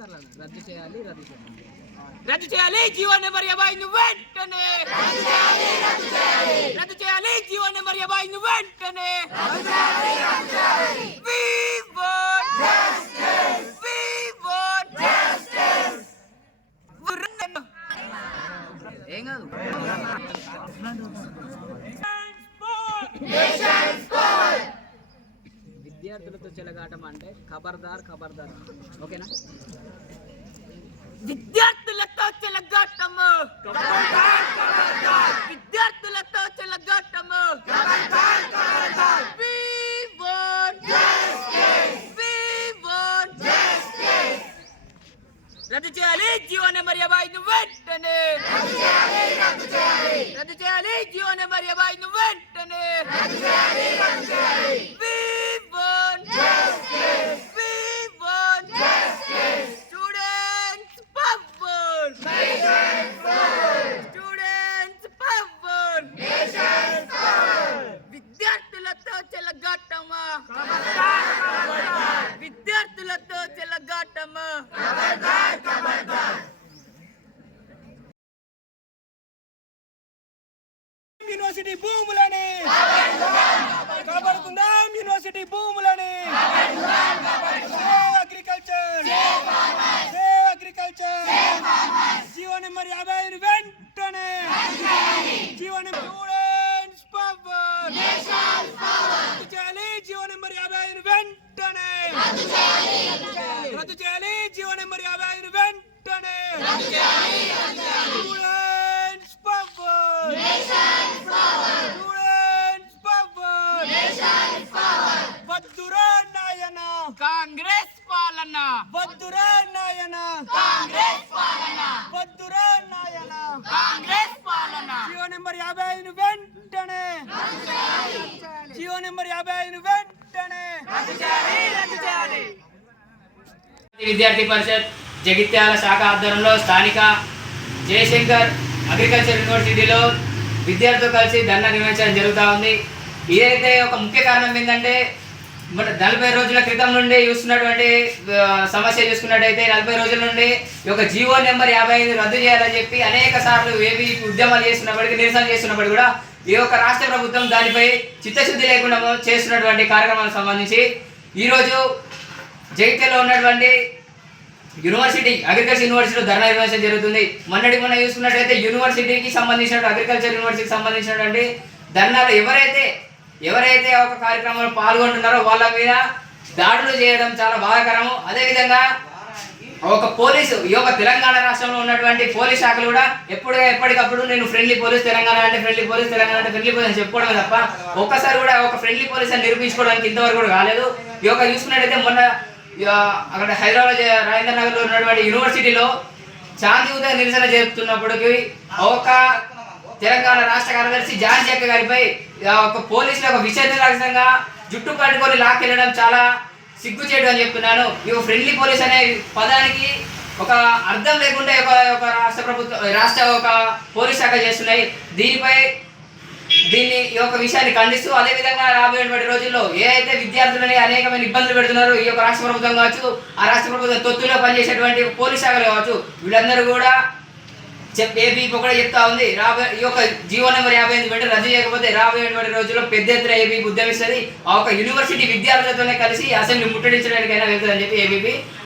రద్దు చేయాలి రద్దు చేయాలి. రద్దు చేయాలి జీవో నెంబర్ యాభై ఐదు వెంటనే. రద్దు చేయాలి జీవో నెంబర్ యాభై ఐదు వెంటనే. ఏం కాదు. విద్యార్థులతో చెలగాటం అంటే ఖబర్దార్ ఖబర్దార్ ఓకేనా? విద్యార్థులతో చెలగాటము. విద్యార్థులతో చెలగాటము. రద్దు చేయాలి జీవో నెంబర్ యాభై ఐదు వెంటనే రద్దు చేయాలి. జీవో నెంబర్ యాభై ఐదు వెంటనే. విద్యార్థులతో చెలగాటమా? విద్యార్థులతో చెలగాటమా యూనివర్సిటీ భూములని. కాపాడుకుందాం university భూములని. Agriculture agriculture. GO number యాభై ఐదు వెంటనే. జీవో నెంబర్ నెంబర్ యాభై ఐదు వెంటనే. రద్దు చేయాలి జీవో నెంబర్ యాభై ఐదు వెంటనే స్టూడెంట్స్ పవర్ స్టూడెంట్స్ పవర్ వద్దురా నాయన. కాంగ్రెస్ పాలన. వద్దురా నాయన. కాంగ్రెస్ పాలన. వద్దురా నాయన. కాంగ్రెస్ పాలన. జియో నెంబర్ యాభై ఐదు వెంటనే జియో నెంబర్ యాభై ఐదు విద్యార్థి పరిషత్ జగిత్యాల శాఖ ఆధ్వర్యంలో స్థానిక జయశంకర్ అగ్రికల్చర్ యూనివర్సిటీలో విద్యార్థులు కలిసి ధర్నా నిర్వహించడం జరుగుతూ ఉంది. ఇదైతే ఒక ముఖ్య కారణం ఏంటంటే మన నలభై రోజుల క్రితం నుండి చూస్తున్నటువంటి సమస్య చూసుకున్నట్టయితే నలభై రోజుల నుండి ఒక జీవో నెంబర్ యాభై ఐదు రద్దు చేయాలని చెప్పి అనేక సార్లు ఏవి ఉద్యమాలు చేస్తున్నప్పటికీ నిరసన చేస్తున్నప్పటికీ కూడా ఈ యొక్క రాష్ట్ర ప్రభుత్వం దానిపై చిత్తశుద్ధి లేకుండా చేస్తున్నటువంటి కార్యక్రమాలకు సంబంధించి ఈరోజు జైత్యలో ఉన్నటువంటి యూనివర్సిటీ అగ్రికల్చర్ యూనివర్సిటీలో ధర్నా నిర్వహించడం జరుగుతుంది. మొన్నటి మొన్న చూసుకున్నట్లయితే యూనివర్సిటీకి సంబంధించిన అగ్రికల్చర్ యూనివర్సిటీకి సంబంధించినటువంటి ధర్నాలు ఎవరైతే ఎవరైతే ఒక కార్యక్రమంలో పాల్గొంటున్నారో వాళ్ళ మీద దాడులు చేయడం చాలా బాధాకరము. అదేవిధంగా ఒక పోలీసు ఈ యొక్క తెలంగాణ రాష్ట్రంలో ఉన్నటువంటి పోలీస్ శాఖలు కూడా ఎప్పుడు ఎప్పటికప్పుడు నేను ఫ్రెండ్లీ పోలీస్ తెలంగాణ అంటే ఫ్రెండ్లీ పోలీస్ తెలంగాణ అంటే ఫ్రెండ్లీ పోలీస్ అని చెప్పుకోవడమే తప్ప ఒక్కసారి కూడా ఒక ఫ్రెండ్లీ పోలీస్ అని నిరూపించుకోవడానికి ఇంతవరకు కూడా కాలేదు. ఈ యొక్క చూసుకున్నట్టయితే మొన్న అక్కడ హైదరాబాద్ రాజేంద్ర నగర్లో ఉన్నటువంటి యూనివర్సిటీలో శాంతి ఉదయం నిరసన జరుపుతున్నప్పటికీ ఒక తెలంగాణ రాష్ట్ర కార్యదర్శి జాన్ చెక్క గారిపై ఒక పోలీసులు ఒక విషయంగా జుట్టు పట్టుకొని లాక్కెళ్ళడం చాలా సిగ్గు చేయడం అని చెప్తున్నాను. ఈ ఫ్రెండ్లీ పోలీస్ అనే పదానికి ఒక అర్థం లేకుండా ఒక ఒక రాష్ట్ర ప్రభుత్వం రాష్ట్ర ఒక పోలీస్ శాఖ చేస్తున్నాయి. దీనిపై దీన్ని ఈ యొక్క విషయాన్ని ఖండిస్తూ అదే విధంగా రాబోయేటువంటి రోజుల్లో ఏ అయితే విద్యార్థులని అనేకమైన ఇబ్బందులు పెడుతున్నారు ఈ యొక్క రాష్ట్ర ప్రభుత్వం కావచ్చు ఆ రాష్ట్ర ప్రభుత్వం తొత్తులో పనిచేసేటువంటి పోలీస్ శాఖలు కావచ్చు వీళ్ళందరూ కూడా చెప్ కూడా చెప్తా ఉంది. రాబోయే ఈ యొక్క జీవో నెంబర్ యాభై ఎనిమిది వెంటనే రద్దు చేయకపోతే రాబోయేటువంటి రోజుల్లో పెద్ద ఎత్తున ఏబీ ఉద్యమిస్తుంది. ఆ ఒక యూనివర్సిటీ విద్యార్థులతోనే కలిసి అసెంబ్లీ ముట్టడించడానికైనా వెళ్తుందని చెప్పి ఏబీపీ